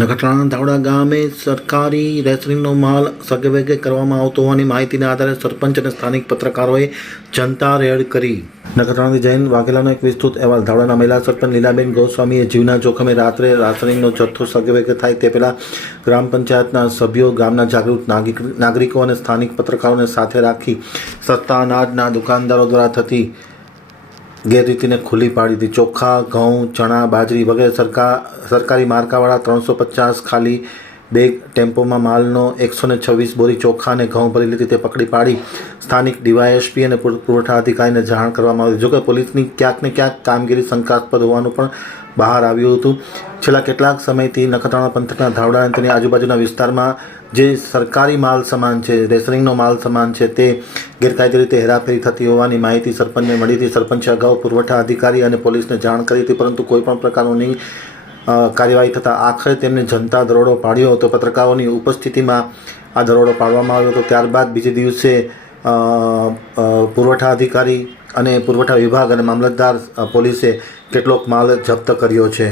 નખત્રાણા ધાવડા ગામે સરકારી રેસલિંગનો માલ સગવેગે કરવામાં આવતો હોવાની માહિતીના આધારે સરપંચ અને સ્થાનિક પત્રકારોએ જનતા રેડ કરી. નખત્રાણાથી જૈન વાઘેલાનો એક વિસ્તૃત અહેવાલ. ધાવડાના મહિલા સરપંચ લીલાબેન ગોસ્વામીએ જીવના જોખમે રાત્રે રાસલિંગનો જથ્થો સગવેગે થાય તે પહેલાં ગ્રામ પંચાયતના સભ્યો, ગામના જાગૃત નાગરિક અને સ્થાનિક પત્રકારોને સાથે રાખી સસ્તા અનાજના દુકાનદારો દ્વારા થતી ગેરરીતિને ખુલ્લી પાડી હતી ચોખા, ઘઉં, ચણા, બાજરી વગેરે સરકાર સરકારી માર્કાવાળા ત્રણસો પચાસ ખાલી બેગ ટેમ્પોમાં માલનો એકસો ને છવ્વીસ બોરી ચોખા અને ઘઉં ભરી લીધી તે પકડી પાડી સ્થાનિક ડીવાયએસપી અને પુરવઠા અધિકારીને જાણ કરવામાં આવી. જોકે પોલીસની ક્યાંક ને ક્યાંક કામગીરી શંકાસ્પદ હોવાનું પણ બહાર આવ્યું હતું. છેલ્લા કેટલાક સમયથી નખત્રાણા પંથકના ધાવડા અને તેની આજુબાજુના વિસ્તારમાં જે સરકારી માલ સમાન છે રેસલિંગનો માલ સમાન છે તે ગેરકાયદે રીતે હેરાફેરી થતી હોવાની માહિતી સરપંચને મળી હતી. સરપંચે અગાઉ પુરવઠા અધિકારી અને પોલીસને જાણ કરી હતી પરંતુ કોઈપણ પ્રકારનું અ, કાર્યવાહી થતાં આખરે તેમને જનતા દરોડો પાડ્યો હતો. પત્રકારોની ઉપસ્થિતિમાં આ દરોડો પાડવામાં આવ્યો હતો. ત્યારબાદ બીજે દિવસે પુરવઠા અધિકારી અને પુરવઠા વિભાગ અને મામલતદાર પોલીસે કેટલોક માલ જપ્ત કર્યો છે.